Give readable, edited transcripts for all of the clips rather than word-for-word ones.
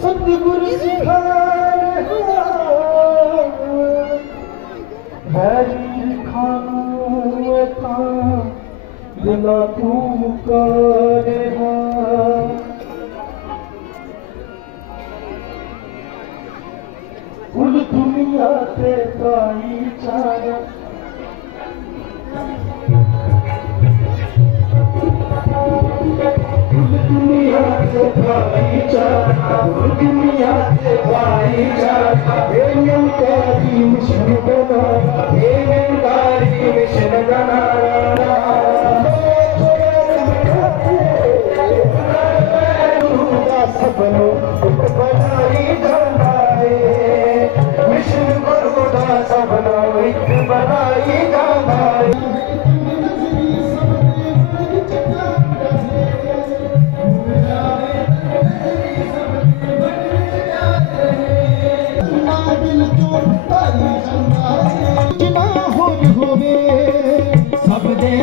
सतगुरु सिखाए हैरी खानू था दिला तू करे कुल दुनिया से पाई चारा दुनिया से भाईचारा दुनिया से भाईचारा बेलकारी मिशन बनाना बेलकारी मिशन बनाना सपनों बनाई जाना है मिशन गुरुदा सपनों बनाई जाना है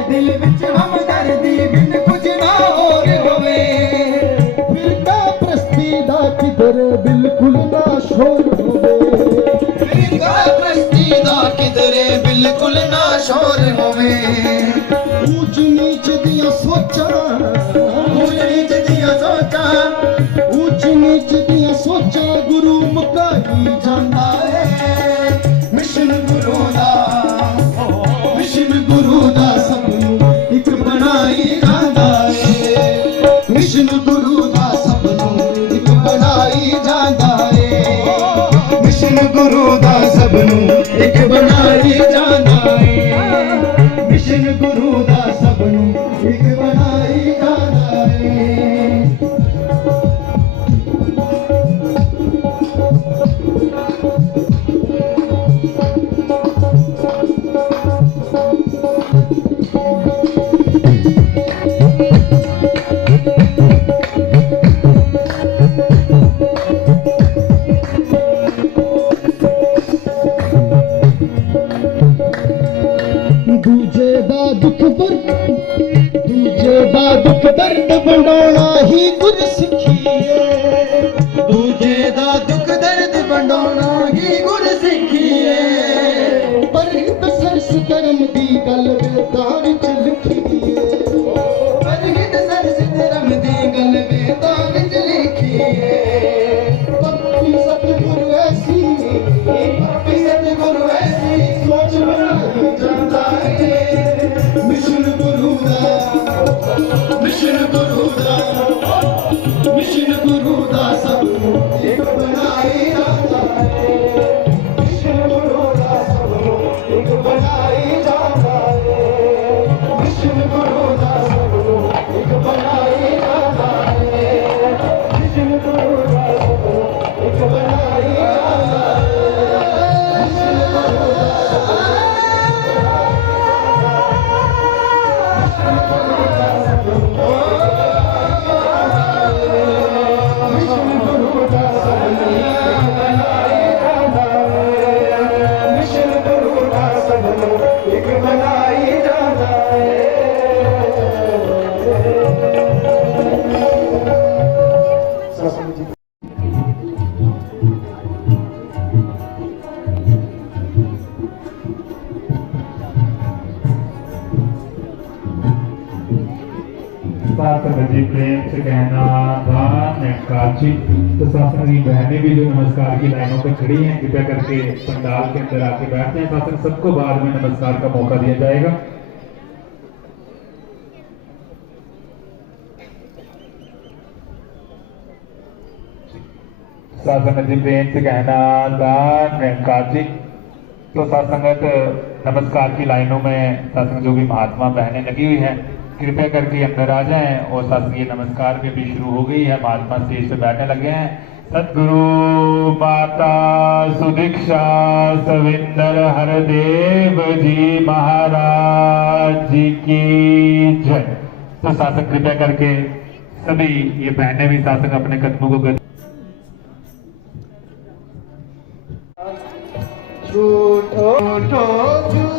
दिल विच हमदर्दी बिन कुछ ना होर होवे फिरका प्रस्ती दा किधर बिल्कुल ना शोर होवे फिरका प्रस्ती दा किधर बिल्कुल ना शोर होवे ऊंच नीच दिया सोचा ऊंच नीच दिया सोचा ऊंच नीच दिया सोचा गुरु मुकाई जांदा है मिशन गुरु दा मिशन गुरु दा सबनों एक बनाई जांदा है मिशन गुरु दा सबनों एक बनाई जांदा है मिशन गुरु दा सबनों एक बनाई जांदा है दुख दर्द वंडाना ही गुर सिखिए दूजे दा दुख दर्द वंडाना ही गुर सिखिए पर हित सरस धर्म दी गल वेदां विच लिखिए पर हित सरस धर्म दी गल वेदां विच लिखिए पक्की सतगुरु ऐसी पक्की सतगुरु ऐसी सोच बनाई जांदा है मिशन गुरु दा मिशन गुरु दा सब एक बनाई जाता है मिशन गुरु दा सब एक बनाई जाता है मिशन गुरु दा सब एक बनाई जाता है मिशन गुरु दा सब एक बनाई जाता है मिशन गुरु प्रेम से कहना काची तो शासन की बहनें भी जो नमस्कार की लाइनों पर खड़ी हैं कृपया करके पंडाल के अंदर आके बैठते हैं। शासन सबको बाद में नमस्कार का मौका दिया जाएगा। शासन जी प्रेम से कहना काची तो सत्संगत नमस्कार की लाइनों में सत्संग जो भी महात्मा बहनें लगी हुई हैं कृपया करके अंदर आ जाएं और शास्त्रीय नमस्कार भी अभी शुरू हो गई है। महात्मा स्टेज पे बैठने लगे हैं। सतगुरु माता सुदीक्षा सविंदर हरदेव जी महाराज जी की जय। तो शासक कृपया करके सभी ये बहनें भी शासक अपने कदमों को झूठो झूठ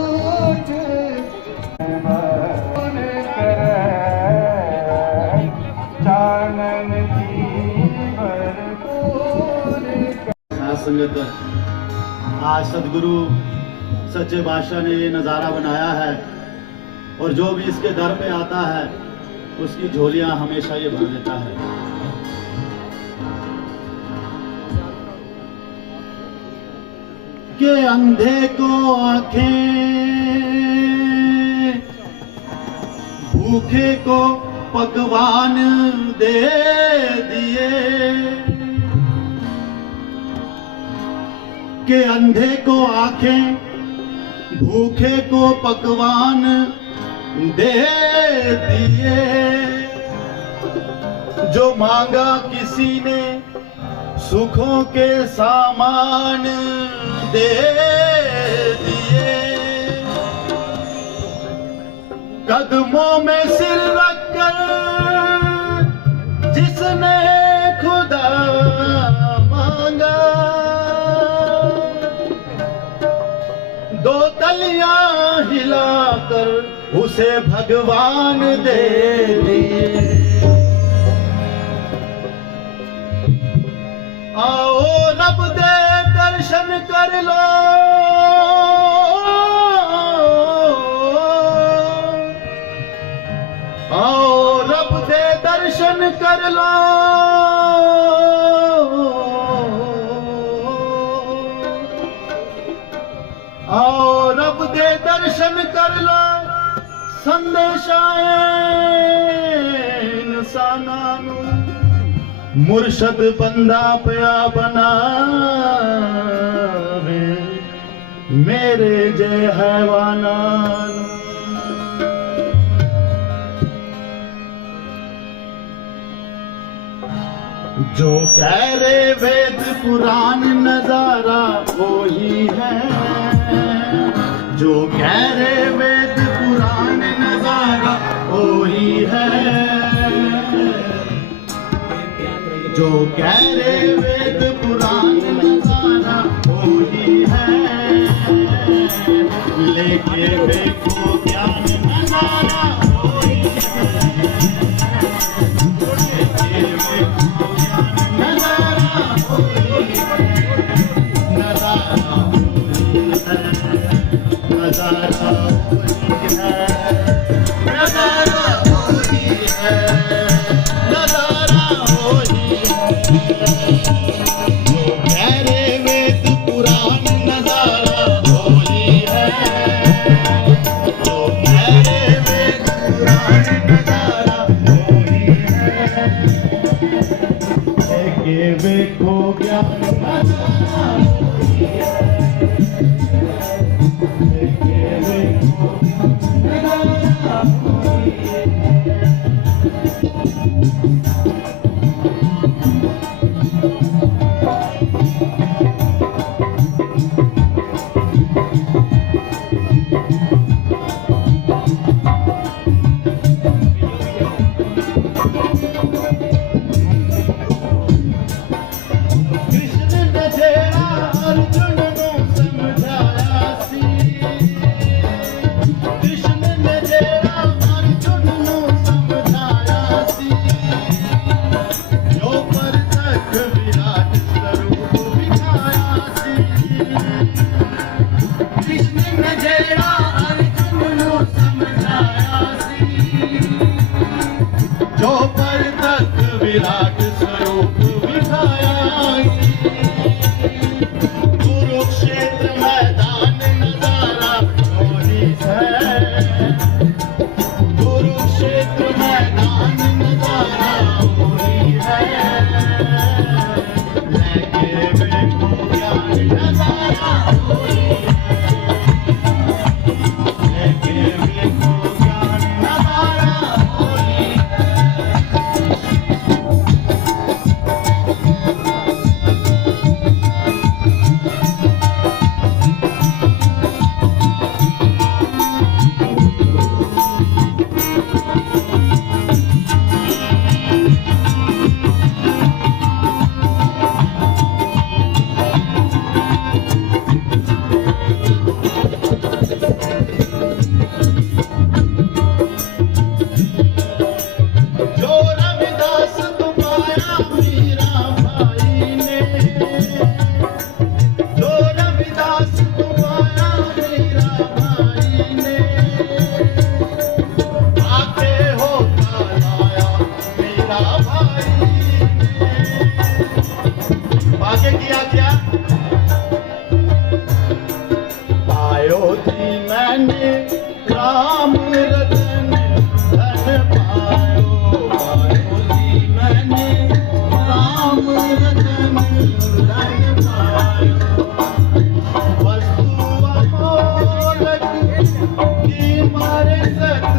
संगत, आज सदगुरु सच्चे बादशाह ने ये नज़ारा बनाया है और जो भी इसके दर पे आता है उसकी झोलियां हमेशा ये भर देता है। कि अंधे को आंखें, भूखे को पकवान दे दिए, कि अंधे को आंखें, भूखे को पकवान दे दिए, जो मांगा किसी ने सुखों के सामान दे दिए, कदमों में सिर रखकर जिसने खुदा मांगा, दो तलियां हिलाकर उसे भगवान दे दिए। आओ रब दे दर्शन कर लो, आओ रब दे दर्शन कर लो, आओ रब दे दर्शन कर लो, संदेशाए इंसानां नू मुर्शद बंदा पिया बनावे, मेरे जे हैवानां नू। जो कह रे वेद पुराण नजारा वही है, जो कह रे वेद पुराण नजारा वही है, जो कह रे वेद पुराण नजारा वही है, लेके देखो ज्ञान नजारा वही है, लेके देखो नजारा वही है, नजारा वही है, नजारा वही है, नजारा वही है, नजारा वही है, जो कह रे वेद पुराण नजारा वही है, जो कह रे वेद पुराण नजारा वही है, लेके देखो ज्ञान नजारा वही है, लेके देखो नजारा वही है। कृष्ण ने जेड़ा अर्जुन नू समझाया सी,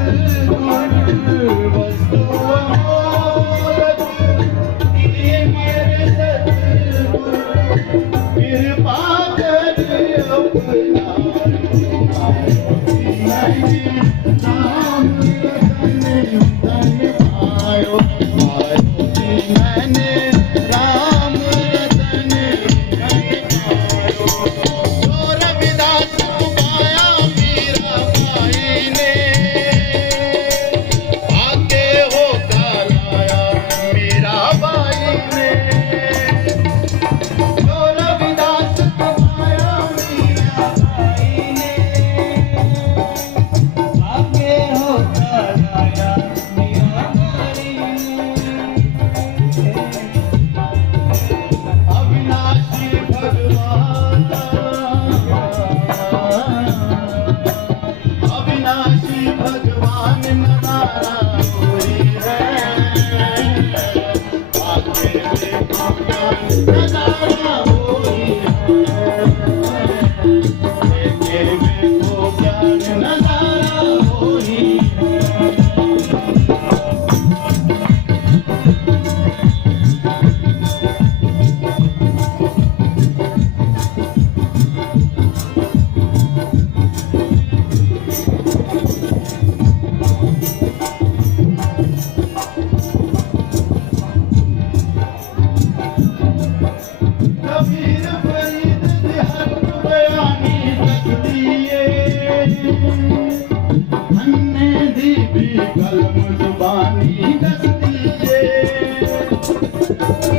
सतगुरु वस्तु अमोलक, ये मेरे सतगुरु कृपा कर अपना। राम रतन धन पायो, मैंने राम रतन धन पायो। जो रविदास को पाया मीरा बाई ने, आके होता लाया मीरा बाई ने। जो रविदास को पाया मीरा बाई ने, आके होता लाया मीरा बाई ने। अविनाशी भगवान, अविनाशी भगवान नजारा कोई है, आके देखो ज्ञान नजारा कोई है, आके देखो ज्ञान नजारा कोई है। कबीर फरीद हक बयानी तक दिए, अन्ने दी भी कलम जुबानी कस दिए।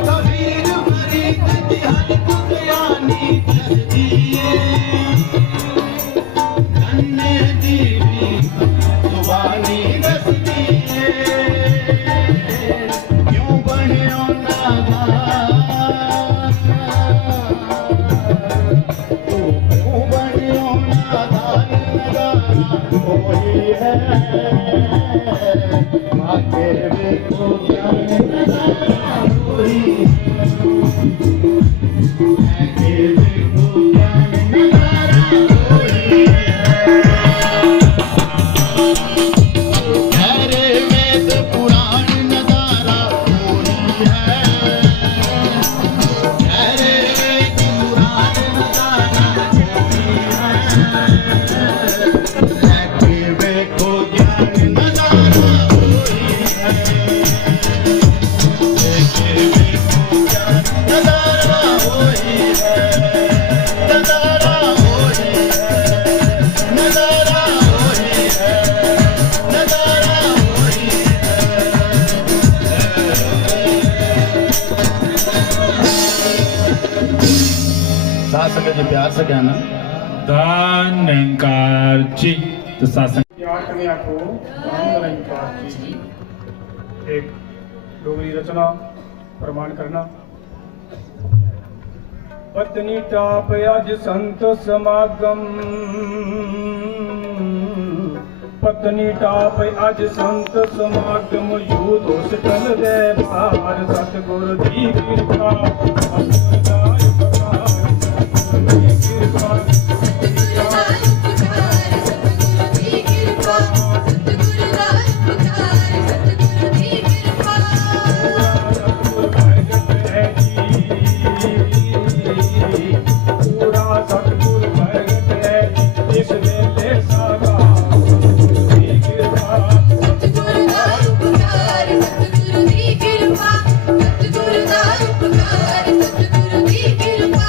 कबीर फरीद हक बयानी तक दिए, अन्ने दी भी जुबानी कस दिए। क्यों बनियो नादान, क्यों बनियो नादान, नजारा कोई है, आके देखो ज्ञान नजारा कोई है, आके देखो ज्ञान नजारा कोई है। गहरे वेद पुराण नजारा कोई है, गहरे वेद पुराण नजारा कोई है, आके देखो ज्ञान नजारा कोई है, आके देखो ज्ञान नजारा कोई है, नजारा कोई है, नजारा कोई है, नजारा कोई है। साथ संगत जी प्यार से कहना, धन निरंकार जी। तो सासन याद करने आपको राम निरंकार जी एक डोगरी रचना प्रमाण करना। पत्नी टाप अज संत समागम, पत्नी टाप अज संत समागम, यूं दोष टल गए भार, सतगुर दी कृपा सतगुर दा उपकार, सतगुर दी कृपा सतगुर प्रगट है जी, पूरा सतगुर प्रगट है जी, इस वेले सागा सतगुर दी कृपा। सतगुरु दा उपकार, सतगुरु दी कृपा, सतगुरु दा उपकार, सतगुरु दी कृपा।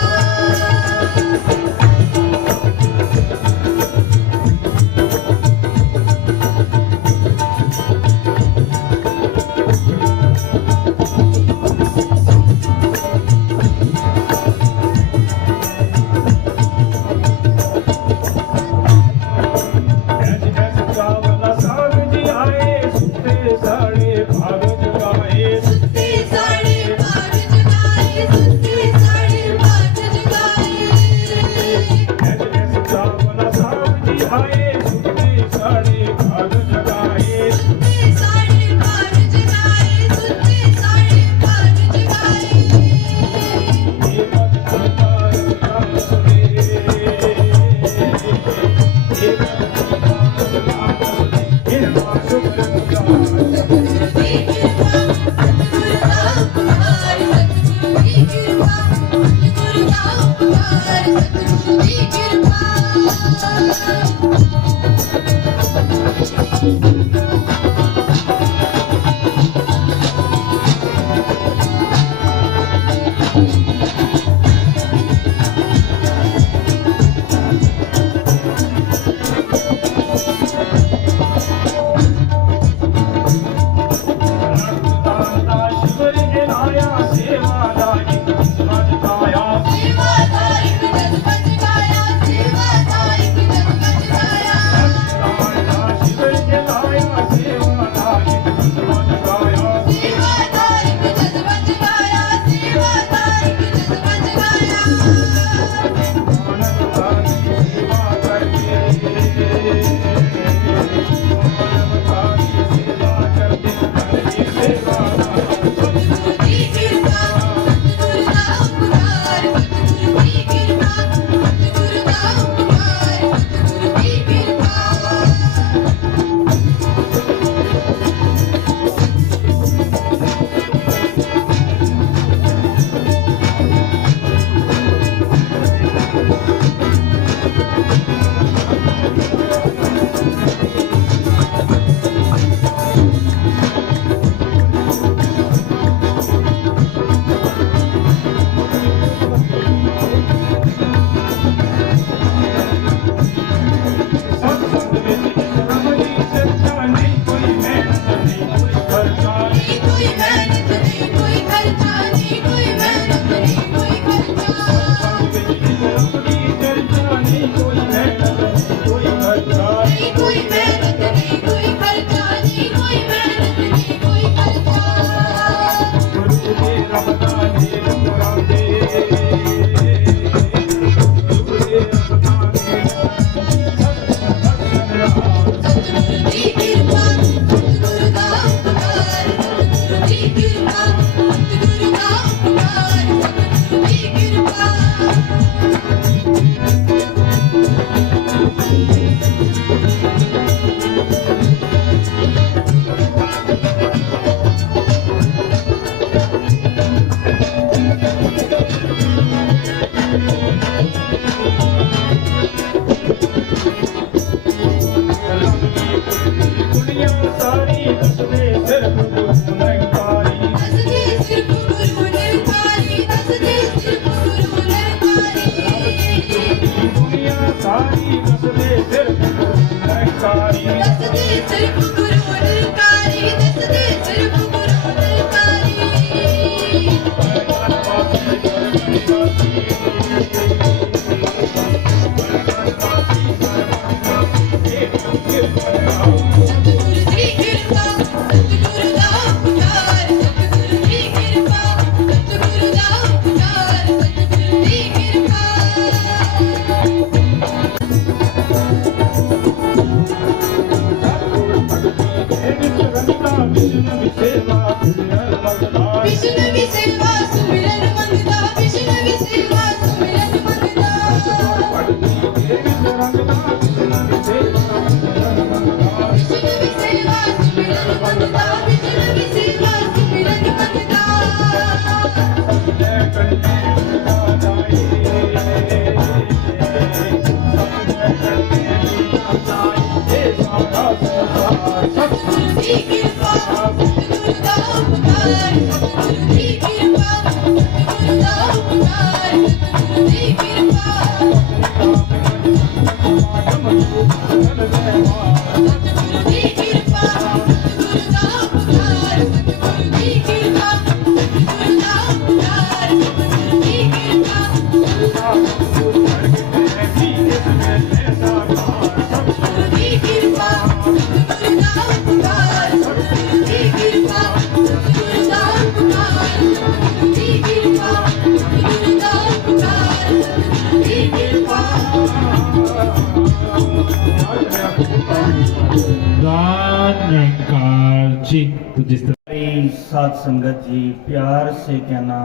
साथ संगत जी, प्यार से कहना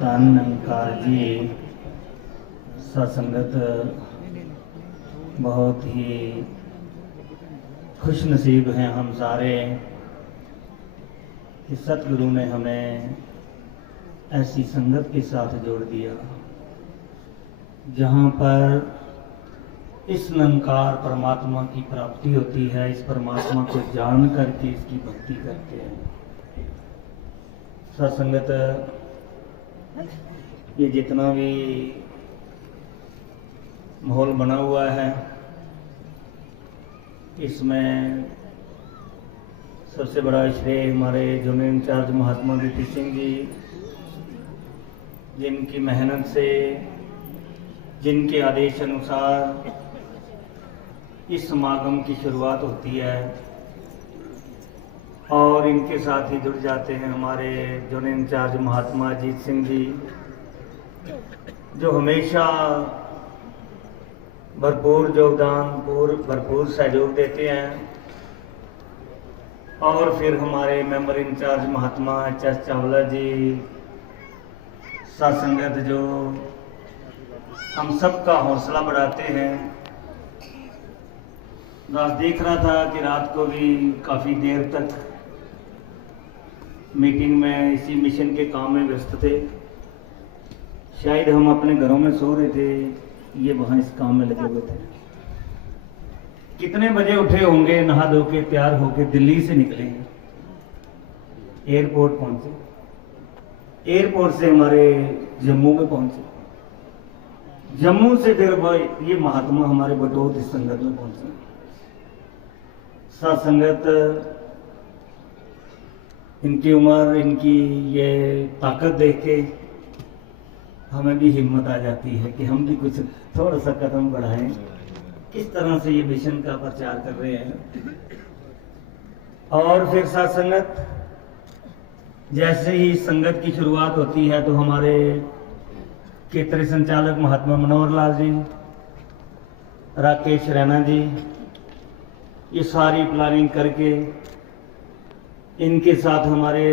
धन निरंकार जी। साथ संगत बहुत ही खुश नसीब हैं हम सारे कि सतगुरु ने हमें ऐसी संगत के साथ जोड़ दिया जहाँ पर इस निरंकार परमात्मा की प्राप्ति होती है। इस परमात्मा को जान करके इसकी भक्ति करते हैं। सत्संगत, ये जितना भी माहौल बना हुआ है इसमें सबसे बड़ा श्रेय हमारे जोन इंचार्ज महात्मा बीपी सिंह जी, जिनकी मेहनत से, जिनके आदेश अनुसार इस समागम की शुरुआत होती है और इनके साथ ही जुड़ जाते हैं हमारे जोन इंचार्ज महात्मा अजीत सिंह जी, जो हमेशा भरपूर योगदान, भरपूर सहयोग देते हैं। और फिर हमारे मेंबर इंचार्ज महात्मा एच.एस. चावला जी, सत्संगत, जो हम सब का हौसला बढ़ाते हैं। रात देख रहा था कि रात को भी काफ़ी देर तक मीटिंग में इसी मिशन के काम में व्यस्त थे। शायद हम अपने घरों में सो रहे थे, ये वहाँ इस काम में लगे हुए थे। कितने बजे उठे होंगे, नहा धो के तैयार होके दिल्ली से निकले, एयरपोर्ट पहुंचे, एयरपोर्ट से हमारे जम्मू में पहुंचे, जम्मू से फिर ये महात्मा हमारे बटोत इस संगत में पहुंचे। सत्संगत, इनकी उम्र, इनकी ये ताकत देख के हमें भी हिम्मत आ जाती है कि हम भी कुछ थोड़ा सा कदम बढ़ाएं। किस तरह से ये मिशन का प्रचार कर रहे हैं। और फिर सत्संगत, जैसे ही संगत की शुरुआत होती है तो हमारे क्षेत्रीय संचालक महात्मा मनोहर लाल जी, राकेश रैना जी, ये सारी प्लानिंग करके, इनके साथ हमारे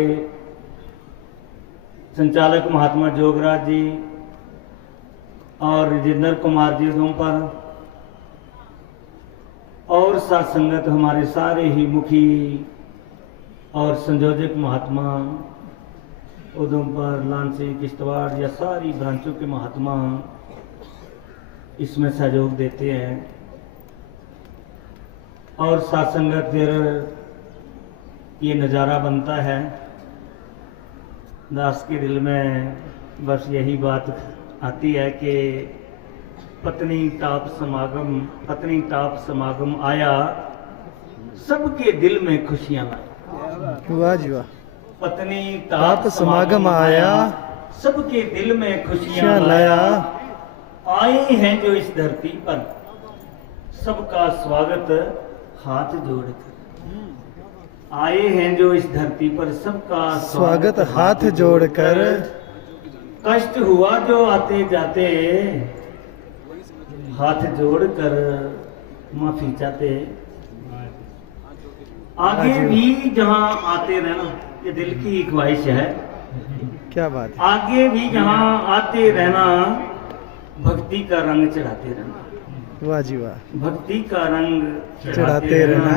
संचालक महात्मा जोगराज जी और राजेंद्र कुमार जी उधमपुर, और साथ संगत हमारे सारे ही मुखी और संयोजक महात्मा उधमपुर, लांसी, किश्तवाड़ या सारी ब्रांचों के महात्मा इसमें सहयोग देते हैं। और साथ संगत फिर ये नज़ारा बनता है। दास के दिल में बस यही बात आती है कि पत्नी ताप समागम आया, सबके दिल में खुशियां लाए। वाह जी वाह। पत्नी ताप समागम आया, सबके दिल में खुशियां लाया। आए हैं जो इस धरती पर, सबका स्वागत हाथ जोड़कर। आए हैं जो इस धरती पर, सबका स्वागत हाथ जोड़कर। कष्ट हुआ जो आते जाते, हाथ जोड़कर माफी चाहते। आगे भी जहां आते रहना, ये दिल की ख्वाहिश है। क्या बात है। आगे भी जहां आते रहना, भक्ति का रंग चढ़ाते रहना। वाह जी वाह। भक्ति का रंग चढ़ाते रहना।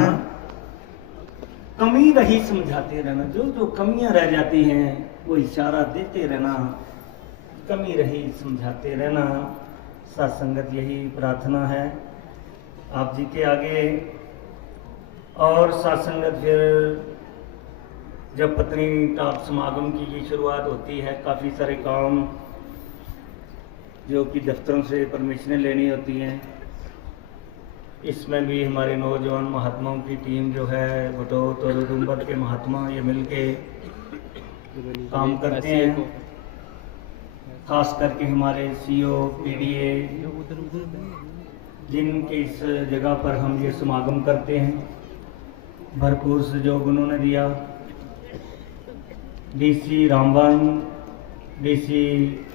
कमी रही समझाते रहना। जो जो कमियां रह जाती हैं वो इशारा देते रहना। कमी रही समझाते रहना। सत्संगत, यही प्रार्थना है आप जी के आगे। और सत्संगत, फिर जब पत्नी ताप समागम की शुरुआत होती है, काफ़ी सारे काम जो कि दफ्तरों से परमिशनें लेनी होती हैं, इसमें भी हमारे नौजवान महात्माओं की टीम जो है, बटोत और उधमपुर के महात्मा, ये मिलके काम करते हैं। खास करके हमारे सीओ, पीडीए, जिनके इस जगह पर हम ये समागम करते हैं, भरपूर सहयोग उन्होंने दिया। डीसी रामबन, डीसी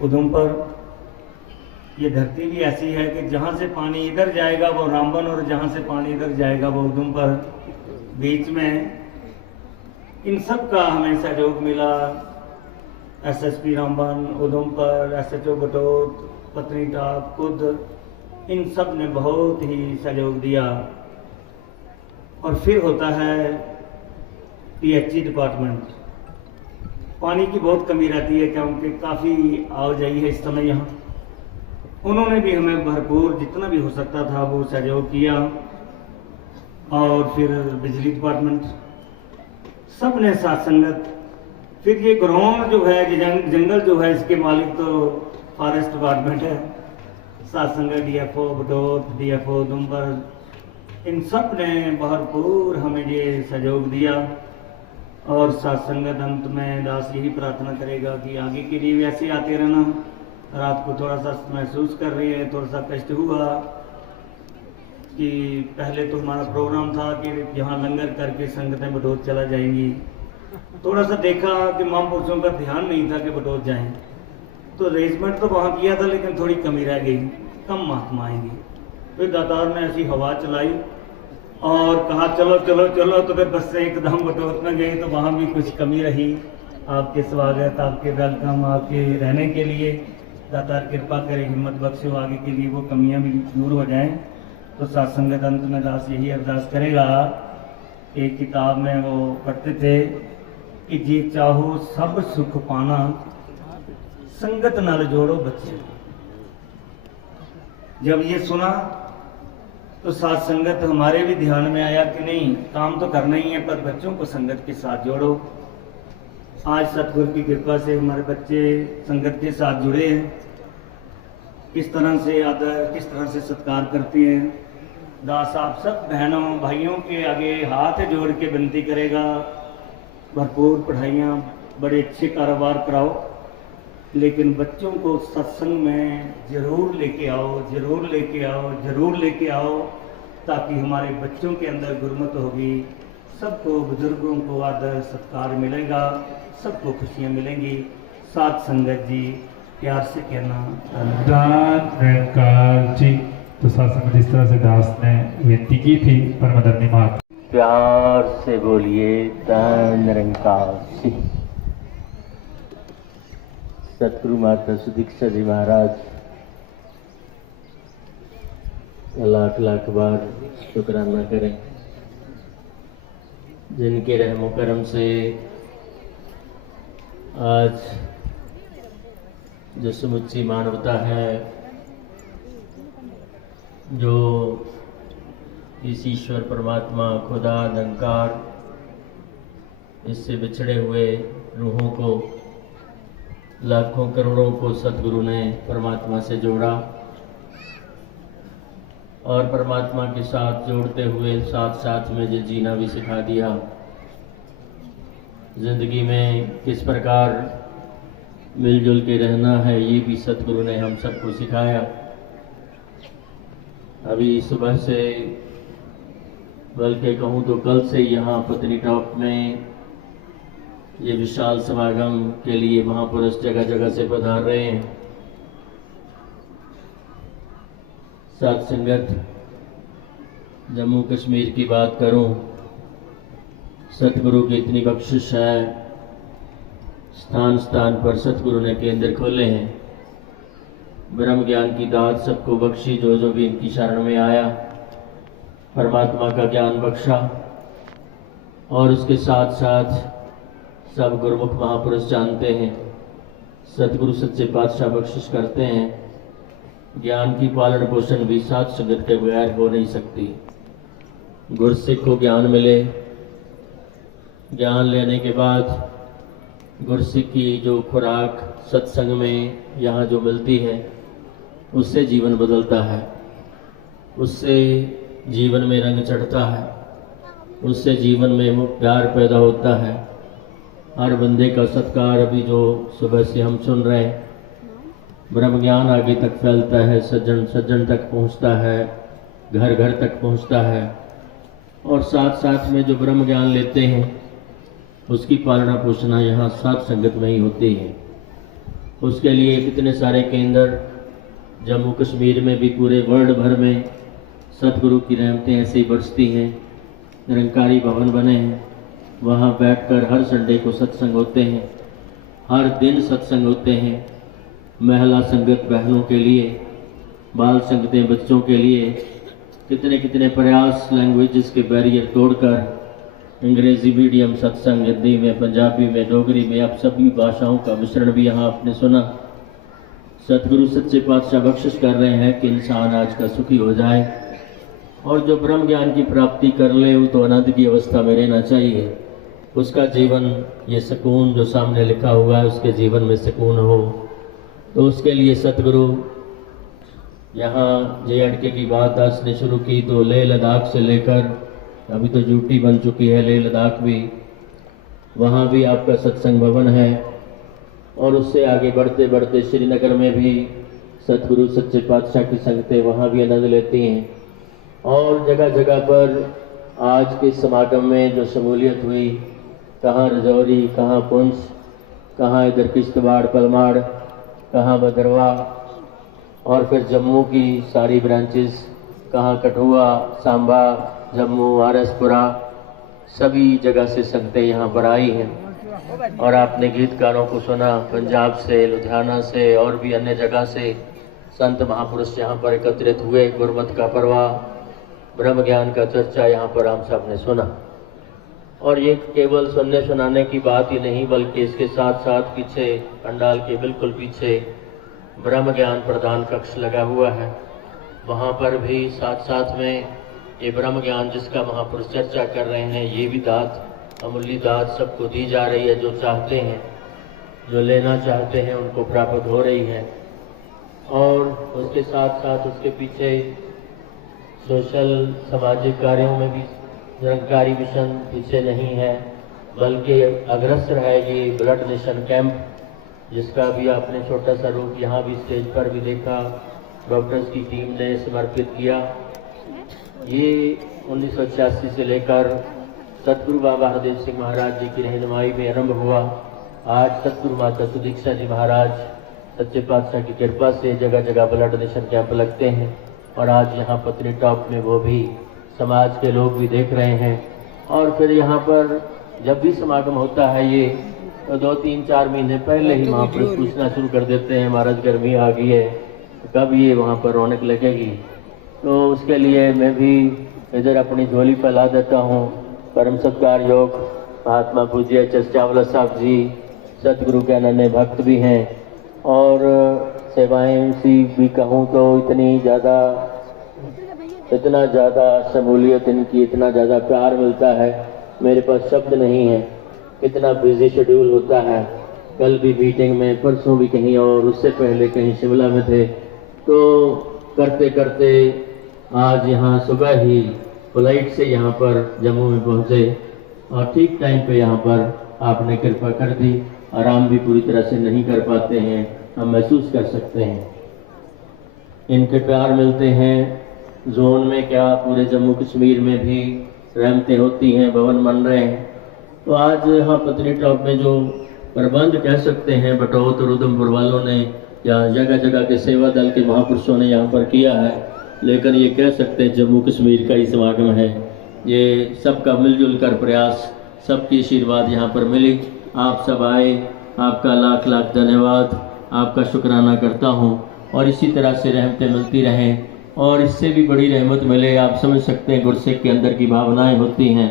उधमपुर, ये धरती भी ऐसी है कि जहाँ से पानी इधर जाएगा वो रामबन, और जहाँ से पानी इधर जाएगा वो उधमपुर। बीच में इन सब का हमें सहयोग मिला। एसएसपी रामबन, उधमपुर, एसएचओ बटोत, पत्नीटाप, खुद इन सब ने बहुत ही सहयोग दिया। और फिर होता है PHE डिपार्टमेंट। पानी की बहुत कमी रहती है क्योंकि काफ़ी आवाजाही है इस समय यहाँ। उन्होंने भी हमें भरपूर जितना भी हो सकता था वो सहयोग किया। और फिर बिजली डिपार्टमेंट, सब ने साथ संगत। फिर ये ग्राउंड जो है, ये जंगल जो है, इसके मालिक तो फॉरेस्ट डिपार्टमेंट है। साथ संगत DFO बटोत, DFO दुम्बर, इन सब ने भरपूर हमें ये सहयोग दिया। और साथ संगत अंत में दास यही प्रार्थना करेगा कि आगे के लिए वैसे आते रहना। रात को थोड़ा सा महसूस कर रहे हैं, थोड़ा सा कष्ट हुआ कि पहले तो हमारा प्रोग्राम था कि यहाँ लंगर करके संगतें बटोत चला जाएंगी। थोड़ा सा देखा कि महापुरुषों का ध्यान नहीं था कि बटोत जाएं, तो अरेंजमेंट तो वहाँ किया था लेकिन थोड़ी कमी रह गई, कम महात्मा आएंगे। फिर दातार ने ऐसी हवा चलाई और कहा चलो चलो चलो, तो फिर बस से एकदम बटोत में गए तो वहाँ भी कुछ कमी रही। आपके स्वागत, आपके वेलकम, आपके रहने के लिए दातार कृपा करें, हिम्मत बख्शे, आगे के लिए वो कमियाँ भी दूर हो जाएं। तो साथ संगत अंत में दास यही अरदास करेगा। एक किताब में वो पढ़ते थे कि जी चाहो सब सुख पाना, संगत नाल जोड़ो बच्चे। जब ये सुना तो साथ संगत हमारे भी ध्यान में आया कि नहीं, काम तो करना ही है पर बच्चों को संगत के साथ जोड़ो। आज सतगुरु की कृपा से हमारे बच्चे संगत के साथ जुड़े हैं। किस तरह से आदर, किस तरह से सत्कार करते हैं। दास आप सब बहनों भाइयों के आगे हाथ जोड़ के विनती करेगा, भरपूर पढ़ाइयाँ, बड़े अच्छे कारोबार कराओ, लेकिन बच्चों को सत्संग में जरूर लेके आओ, जरूर लेके आओ, जरूर लेके आओ, ताकि हमारे बच्चों के अंदर गुरमत होगी। सबको, बुजुर्गों को आदर सत्कार मिलेगा, सबको खुशियाँ मिलेंगी। साथ संगत जी प्यार से कहना दान निरंकार जी। तो सत्संग जिस तरह से दास ने विनती की थी, परम आदरणीय महात्मा प्यार से बोलिए दान निरंकार जी। सतगुरु माता सुदीक्षा जी महाराज लाख लाख बार शुक्राना करें, जिनके रहमो करम से आज जो समुच्ची मानवता है, जो इस ईश्वर परमात्मा खुदा निरंकार, इससे बिछड़े हुए रूहों को, लाखों करोड़ों को सतगुरु ने परमात्मा से जोड़ा और परमात्मा के साथ जोड़ते हुए साथ साथ में जो जीना भी सिखा दिया। जिंदगी में किस प्रकार मिलजुल के रहना है, ये भी सतगुरु ने हम सबको सिखाया। अभी सुबह से, बल्कि कहूँ तो कल से यहाँ पत्नी टॉप में ये विशाल समागम के लिए महापुरुष जगह जगह से पधार रहे हैं। साथ संगत, जम्मू कश्मीर की बात करूं, सतगुरु की इतनी बख्शिश है, स्थान स्थान पर सतगुरु ने केंद्र खोले हैं। ब्रह्म ज्ञान की दात सबको बख्शी, जो जो भी इनकी शरण में आया, परमात्मा का ज्ञान बख्शा। और उसके साथ साथ सब गुरुमुख महापुरुष जानते हैं, सतगुरु सच्चे पातशाह बख्शिश करते हैं। ज्ञान की पालन पोषण भी साथ संगत के बगैर हो नहीं सकती। गुरसिख को ज्ञान मिले, ज्ञान लेने के बाद गुरसिख की जो खुराक सत्संग में यहाँ जो मिलती है, उससे जीवन बदलता है, उससे जीवन में रंग चढ़ता है, उससे जीवन में प्यार पैदा होता है। हर बंदे का सत्कार अभी जो सुबह से हम सुन रहे हैं, ब्रह्म ज्ञान आगे तक फैलता है, सज्जन सज्जन तक पहुंचता है, घर घर तक पहुंचता है। और साथ साथ में जो ब्रह्म ज्ञान लेते हैं, उसकी पालना पोषणा यहाँ साथ संगत में ही होती है। उसके लिए कितने सारे केंद्र जम्मू कश्मीर में भी, पूरे वर्ल्ड भर में सतगुरु की रहमतें ऐसे ही बरसती हैं। निरंकारी भवन बने हैं, वहाँ बैठकर हर संडे को सत्संग होते हैं, हर दिन सत्संग होते हैं। महिला संगत बहनों के लिए, बाल संगतें बच्चों के लिए, कितने कितने प्रयास लैंग्वेजेस के बैरियर तोड़कर अंग्रेजी मीडियम सत्संग, हिंदी में, पंजाबी में, डोगरी में, अब सभी भाषाओं का मिश्रण भी यहाँ आपने सुना। सतगुरु सच्चे पातशाह बख्शिश कर रहे हैं कि इंसान आज का सुखी हो जाए और जो ब्रह्म ज्ञान की प्राप्ति कर ले वो तो आनंद की अवस्था में रहना चाहिए। उसका जीवन, ये सुकून जो सामने लिखा हुआ है, उसके जीवन में सुकून हो, तो उसके लिए सतगुरु यहाँ JNK की बात आज ने शुरू की तो लेह लद्दाख से लेकर अभी तो यूटी बन चुकी है लेह लद्दाख भी, वहाँ भी आपका सत्संग भवन है और उससे आगे बढ़ते बढ़ते श्रीनगर में भी सतगुरु सच्चे पातशाह की संगतें वहाँ भी आनंद लेती हैं। और जगह जगह पर आज के समागम में जो शमूलियत हुई, कहाँ रजौरी, कहाँ पुंछ, कहाँ इधर किश्तवाड़ पलमाड़, कहाँ भद्रवा और फिर जम्मू की सारी ब्रांचेस, कहाँ कठुआ, सांबा, जम्मू, आरएसपुरा, सभी जगह से संगतें यहाँ पर आई हैं। और आपने गीतकारों को सुना, पंजाब से, लुधियाना से और भी अन्य जगह से संत महापुरुष यहाँ पर एकत्रित हुए। गुरमत का प्रवाह, ब्रह्म ज्ञान का चर्चा यहाँ पर हम सब ने सुना। और ये केवल सुनने सुनाने की बात ही नहीं, बल्कि इसके साथ साथ पीछे पंडाल के बिल्कुल पीछे ब्रह्म ज्ञान प्रदान कक्ष लगा हुआ है। वहाँ पर भी साथ साथ में ये ब्रह्म ज्ञान जिसका महापुरुष चर्चा कर रहे हैं, ये भी दात, अमूल्य दात सबको दी जा रही है। जो चाहते हैं, जो लेना चाहते हैं, उनको प्राप्त हो रही है। और उसके साथ साथ उसके पीछे सोशल सामाजिक कार्यों में भी निरंकारी मिशन पीछे नहीं है, बल्कि अग्रसर है ये ब्लड डोनेशन कैंप, जिसका भी आपने छोटा सा रूप यहाँ भी स्टेज पर भी देखा, डॉक्टर्स की टीम ने समर्पित किया। ये 1986 से लेकर सतगुरु बाबा हरदेव सिंह महाराज जी की रहनुमाई में आरंभ हुआ। आज सतगुरु माता सुदीक्षा जी महाराज सच्चे पातशाह की कृपा से जगह जगह ब्लड डोनेशन कैंप लगते हैं और आज यहाँ पत्नी टॉप में वो भी समाज के लोग भी देख रहे हैं। और फिर यहाँ पर जब भी समागम होता है ये तो 2-3-4 महीने पहले ही महापुरुष पूछना शुरू कर देते हैं, महाराज गर्मी आ गई है, कब ये वहाँ पर रौनक लगेगी। तो उसके लिए मैं भी इधर अपनी झोली फैला देता हूँ। परम सत्कार योग महात्मा पूज्य एच.एस. चावला साहब जी सतगुरु के अनन्य भक्त भी हैं और सेवाएं सी भी कहूँ तो इतना ज़्यादा शमूलियत इनकी, इतना ज़्यादा प्यार मिलता है, मेरे पास शब्द नहीं है। कितना बिजी शेड्यूल होता है। कल भी मीटिंग में, परसों भी कहीं और उससे पहले कहीं शिमला में थे। तो करते करते आज यहाँ सुबह ही फ्लाइट से यहाँ पर जम्मू में पहुँचे और ठीक टाइम पे यहाँ पर आपने कृपा कर दी। आराम भी पूरी तरह से नहीं कर पाते हैं, हम महसूस कर सकते हैं। इनके प्यार मिलते हैं जोन में, क्या पूरे जम्मू कश्मीर में भी रहमतें होती हैं, भवन बन रहे हैं। तो आज यहाँ पत्नी टॉप में जो प्रबंध कह सकते हैं बटौत और उधमपुर वालों ने या जगह जगह के सेवा दल के महापुरुषों ने यहाँ पर किया है, लेकिन ये कह सकते हैं जम्मू कश्मीर का ही समागम है। ये सबका मिलजुल कर प्रयास, सबकी आशीर्वाद यहाँ पर मिली। आप सब आए, आपका लाख लाख धन्यवाद, आपका शुक्राना करता हूँ। और इसी तरह से रहमतें मिलती रहें और इससे भी बड़ी रहमत मिले। आप समझ सकते हैं गुरसिख के अंदर की भावनाएं होती हैं।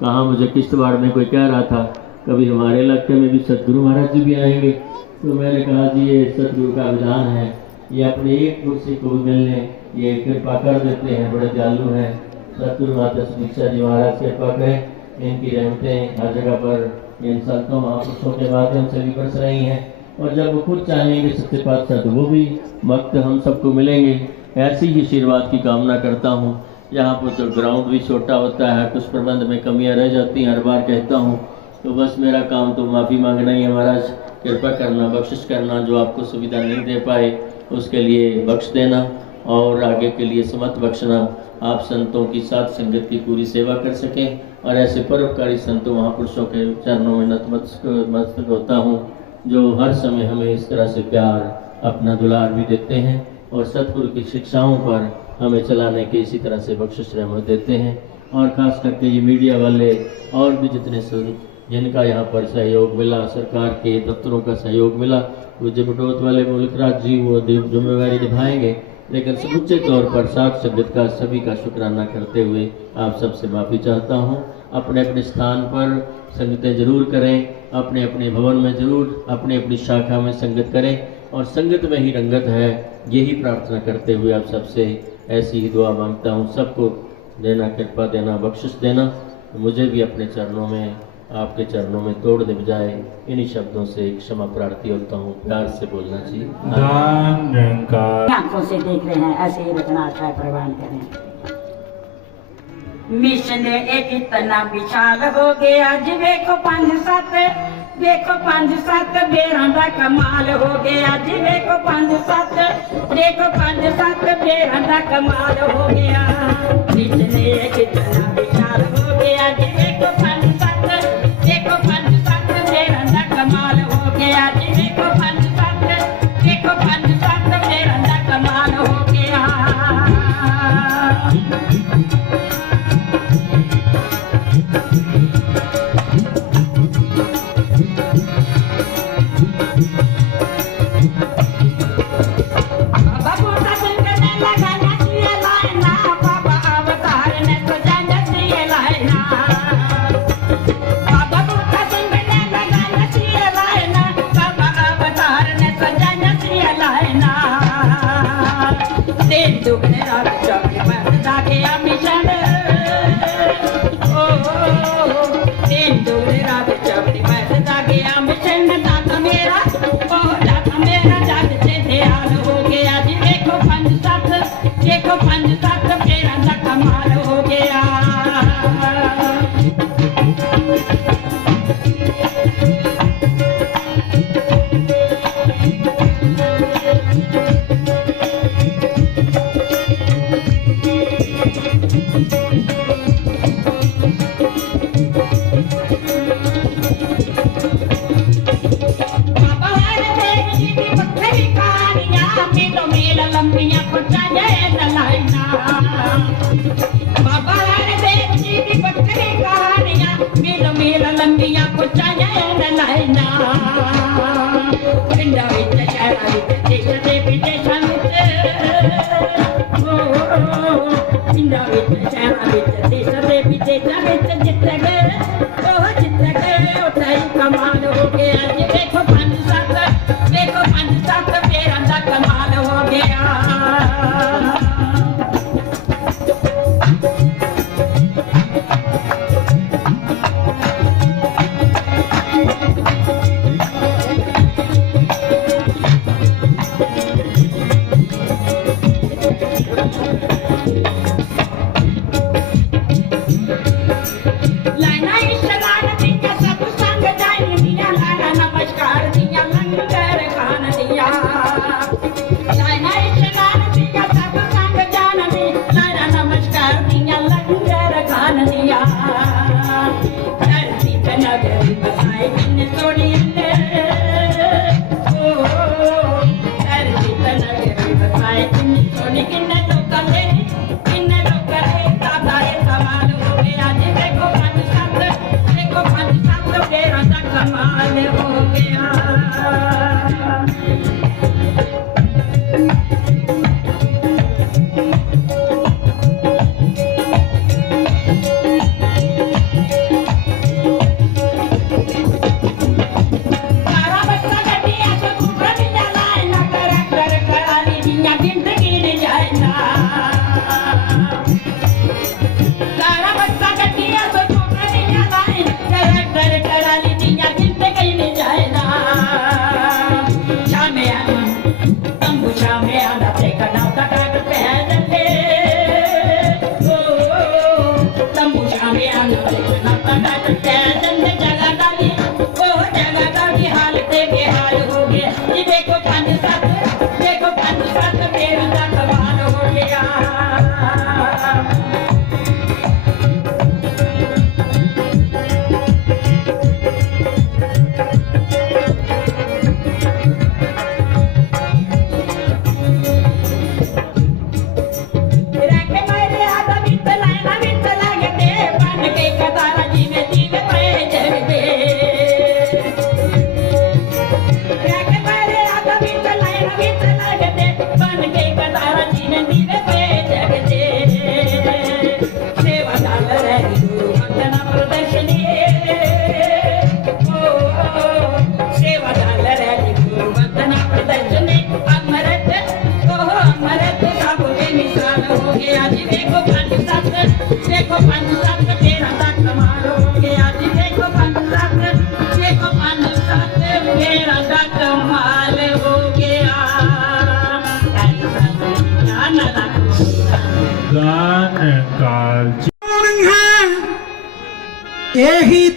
कहाँ मुझे किश्तवाड़ में कोई कह रहा था कभी हमारे इलाके में भी सतगुरु महाराज जी भी आएंगे, तो मैंने कहा जी ये सतगुरु का विधान है, ये अपने एक कुर्सी को भी मिलने ये कृपा कर देते हैं, बड़े दयालु हैं। सतगुरु माता सुदीक्षा जी महाराज कृपा करें, इनकी रहमतें हर जगह पर इन संतों महापुरुषों के माध्यम से भी बरस रही हैं। और जब वो खुद चाहेंगे सच्चे पातशाह तो वो भी वक्त हम सबको मिलेंगे। ऐसी ही आशीर्वाद की कामना करता हूँ। यहाँ पर तो ग्राउंड भी छोटा होता है, कुछ प्रबंध में कमियाँ रह जाती हैं, हर बार कहता हूँ। तो बस मेरा काम तो माफ़ी मांगना ही है, महाराज कृपा करना, बख्शिश करना, जो आपको सुविधा नहीं दे पाए उसके लिए बख्श देना और आगे के लिए समत बख्शना। आप संतों की साथ संगत की पूरी सेवा कर सकें और ऐसे परोपकारी संतों महापुरुषों के चरणों में नतमस्तक होता हूँ, जो हर समय हमें इस तरह से प्यार, अपना दुलार भी देते हैं और सतगुरु की शिक्षाओं पर हमें चलाने के इसी तरह से बख्शिश रहमत देते हैं। और ख़ास करके ये मीडिया वाले और भी जितने जिनका यहाँ पर सहयोग मिला, सरकार के दफ्तरों का सहयोग मिला, वो जबटोत वाले मुल्क राज जी वो जिम्मेवारी निभाएंगे लेकिन समूचे तौर पर साथ संगत का सभी का शुक्राना करते हुए आप सबसे माफ़ी चाहता हूँ। अपने अपने स्थान पर संगतें जरूर करें, अपने अपने भवन में जरूर अपनी अपनी शाखा में संगत करें और संगत में ही रंगत है, यही प्रार्थना करते हुए आप सबसे ऐसी ही दुआ मांगता हूँ। सबको देना, कृपा देना, बख्शिश देना। मुझे भी अपने चरणों में, आपके चरणों में तोड़ दे बजाय इन्हीं शब्दों से क्षमा प्रार्थी होता हूँ। प्यार से बोलना चाहिए। दान निरंकार आंखों से देख रहे हैं, ऐसे ही रचना आशा प्रवान करें। मिशन एक इतना विशाल हो गया जी, देखो 5-7 बेरों का कमाल हो गया जी, देखो 5-7 बेरों का कमाल हो गया। मिशन एक इतना विशाल हो गया जी, देखो 5-7 बेरों का कमाल हो गया जी, देखो 5-7 बेरों का कमाल हो गया।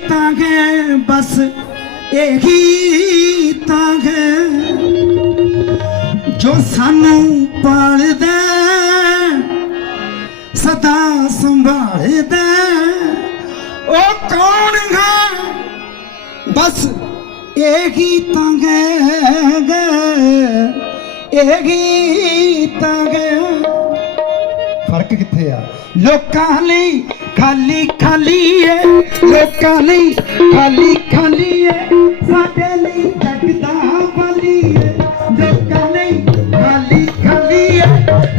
ਤਾਂ ਹੈ ਬਸ ਇਹੀ ਤਾਂ ਹੈ ਜੋ ਸਾਨੂੰ ਪਾਲਦਾ ਸਦਾ ਸੰਭਾਲਦਾ ਉਹ ਕੌਣ ਹੈ ਬਸ ਇਹੀ ਤਾਂ ਹੈ ਇਹੀ ਤਾਂ ਹੈ ਫਰਕ ਕਿੱਥੇ ਆ ਲੋਕਾਂ ਲਈ ਖਾਲੀ ਖਾਲੀ ਏ ਲੋਕਾਂ ਲਈ ਖਾਲੀ ਖਾਲੀ ਏ ਸਾਡੇ ਲਈ ਜਗਦਾ ਵਾਲੀ ਏ ਲੋਕਾਂ ਲਈ ਖਾਲੀ ਖਾਲੀ ਏ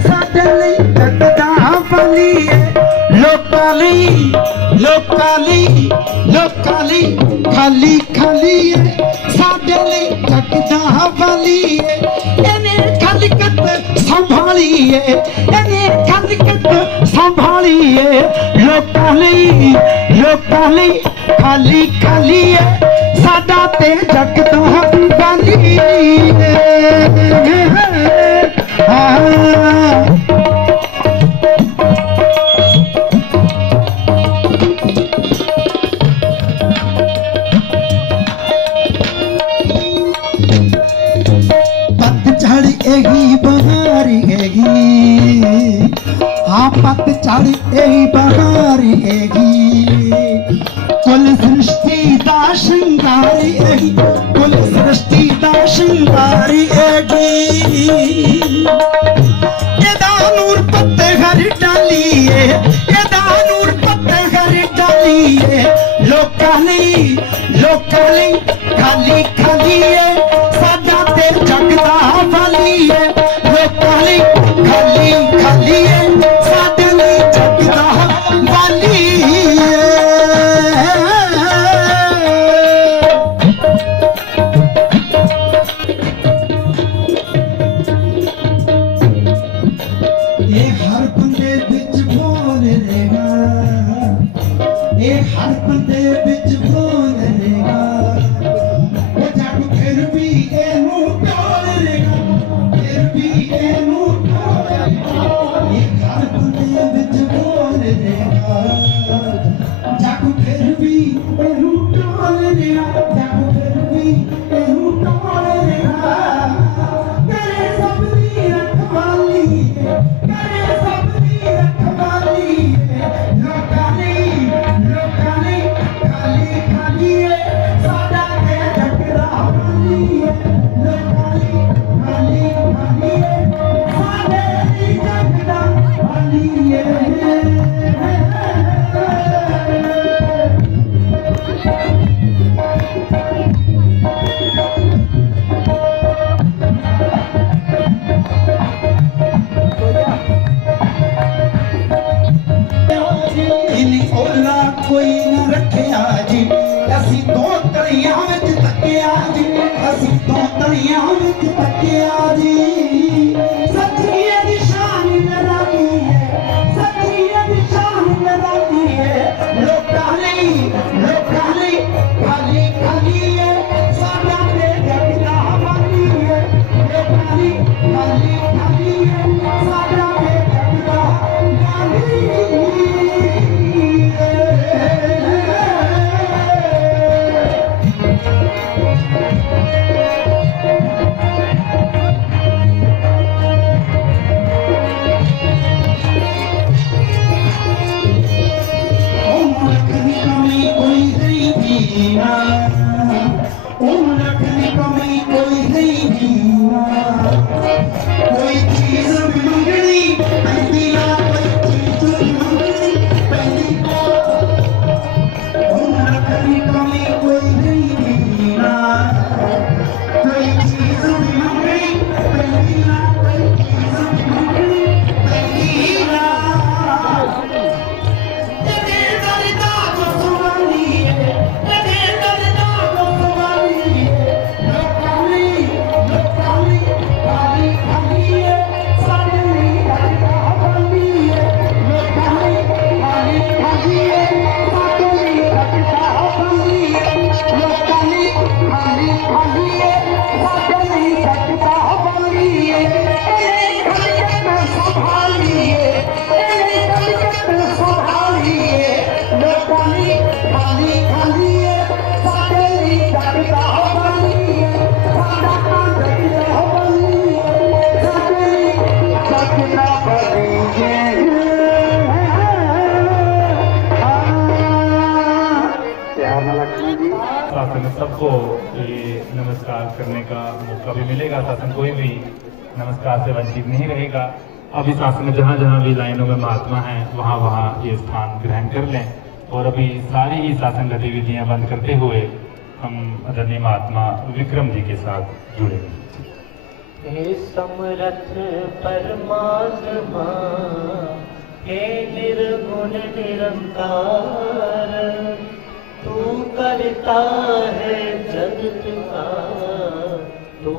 ਸਾਡੇ ਲਈ ਜਗਦਾ ਵਾਲੀ ਏ ਲੋਕਾਂ ਲਈ ਖਾਲੀ ਖਾਲੀ ਏ ਸਾਡੇ ਲਈ ਜਗਦਾ ਵਾਲੀ ਏ ਇਹਨੇ ਖਲਕਤ ਸੰਭਾਲੀ ਏ ਇਹਨੇ ਖਲਕਤ ਸੰਭਾਲੀ ਏ ਲੋਕਾਂ ਲਈ ਖਾਲੀ ਖਾਲੀ ਏ ਸਾਡਾ ਤੇ ਜਗਦਾ ਵਾਲੀ ਏ यही बहार हैगी आपत चढ़ यही बहार हैगी कुल सृष्टि दा श्रृंगार हैगी कुल सृष्टि दा श्रृंगार हैगी एदा नूर पत्ते घर डालिए एदा नूर पत्ते घर डालिए लोकां लई खाली खाली है साडा ते जगदा वाली है लोकां लई खाली खाली है साडे लई जगदा वाली है ये हर बंदे विच बोल रहेगा ये हर बंदे विच बोल रहेगा वो जग फिर भी एनू टोल रहेगा फिर भी एनू टोल रहेगा ये हर बंदे विच बोल रहेगा जग फिर भी एनू टोल रहेगा जग फिर भी एनू टोल रहेगा तेरे सब दी रखवाली तेरे सब दी रखवाली लोकां लई खाली खाली है साडा ते जगदा वाली है लोकां लई खाली खाली है साडे लई जगदा वाली है इनी ओला कोई न रखिया जी असी दो तलियां विच तकिया जी असी दो तलियां विच तकिया जी सच्ची दी शान निराली है सच्ची दी शान निराली है लोकां लई खाली खाली है साडा ते जगदा वाली है लोकां लई खाली खाली है साडा ते जगदा वाली है कोई चीज भी मंगनी पैंदी ना कोई चीज भी मंगनी पैंदी को रखनी कमी कोई नहीं ना कोई चीज भी मंगनी पैंदी ना कोई चीज भी मंगनी पैंदी ना तेरे दरदा जो सुवाली है तेरे शासन सबको ये नमस्कार करने का मौका भी मिलेगा। शासन कोई भी नमस्कार से वंचित नहीं रहेगा। अभी शासन जहाँ जहाँ भी लाइनों में महात्मा हैं वहाँ वहाँ ये स्थान ग्रहण कर लें। और अभी सारी ही शासन गतिविधियाँ बंद करते हुए हम आदरणीय महात्मा विक्रम जी के साथ जुड़ेंगे। हे समरथ परमात्मा, हे निर्गुण निरंकार, तू करता है जगत का, तू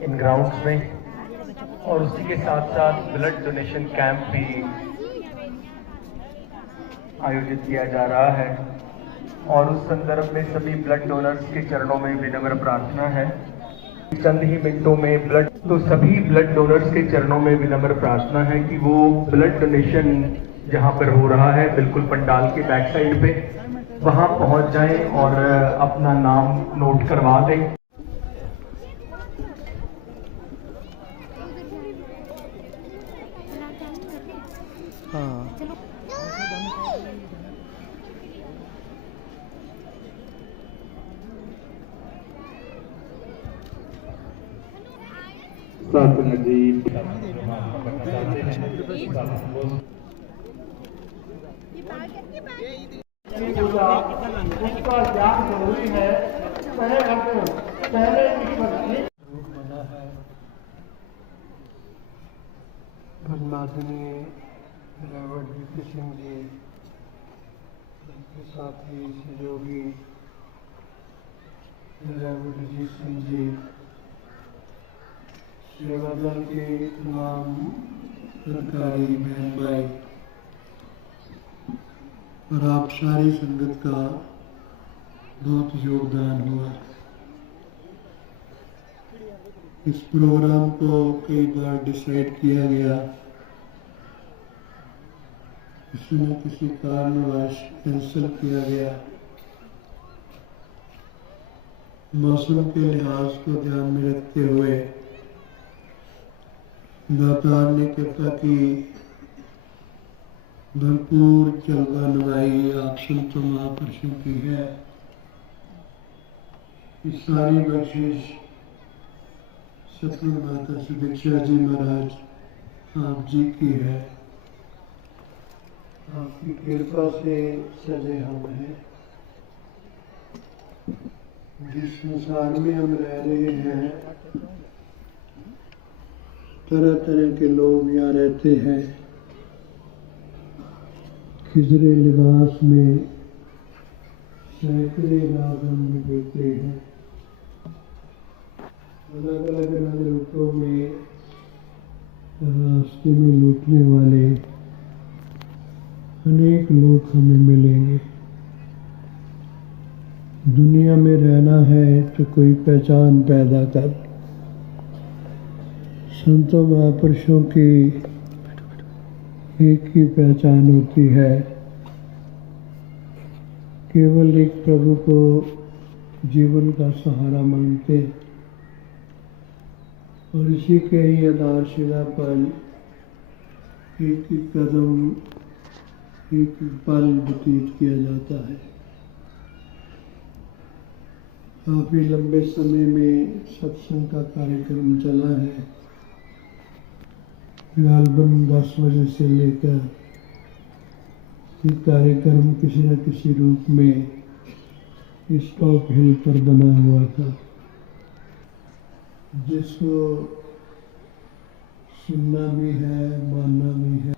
इन ग्राउंड्स में और उसी के साथ साथ ब्लड डोनेशन कैंप भी आयोजित किया जा रहा है। और उस संदर्भ में सभी ब्लड डोनर्स के चरणों में विनम्र प्रार्थना है, चंद ही मिनटों में सभी ब्लड डोनर्स के चरणों में विनम्र प्रार्थना है कि वो ब्लड डोनेशन जहां पर हो रहा है बिल्कुल पंडाल के बैक साइड पे वहां पहुंच जाएं और अपना नाम नोट करवा दें। उसका ज्ञान जरूरी है। पहले बना है धर्मादरणीय ड्राइवर वीपी सिंह जी, उनके साथी सहयोगी ड्राइवर अजीत सिंह जी, सेवा दल के तमाम सरकारी बहन भाई और आप सारी संगत का बहुत योगदान हुआ। इस प्रोग्राम को कई बार डिसाइड किया गया, किसी न किसी कारणवश कैंसिल किया गया। मौसम के लिहाज को ध्यान में रखते हुए दातार ने कृपा की, भरपूर चलवा नुमाई आप संतों महापुरुषों की है। इस सारी बख्शिश सतगुरु माता सुदीक्षा जी महाराज आप जी की है। आपकी कृपा से सजे हम हैं। जिस संसार में हम रह रहे हैं, तरह तरह के लोग यहाँ रहते हैं, खिजरे लिबास में सैकड़े रागम में देते हैं। अलग अलग रंग रूपों में रास्ते में लूटने वाले अनेक लोग हमें मिलेंगे। दुनिया में रहना है तो कोई पहचान पैदा कर। संतों महापुरुषों की एक ही पहचान होती है, केवल एक प्रभु को जीवन का सहारा मानते और इसी के ही आधारशिला पर एक एक कदम एक पल व्यतीत किया जाता है। काफ़ी लंबे समय में सत्संग का कार्यक्रम चला है। गालबन 10 बजे से लेकर ये कार्यक्रम किसी न किसी रूप में स्टॉप हिल पर बना हुआ था, जिसको सुनना भी है, मानना भी है।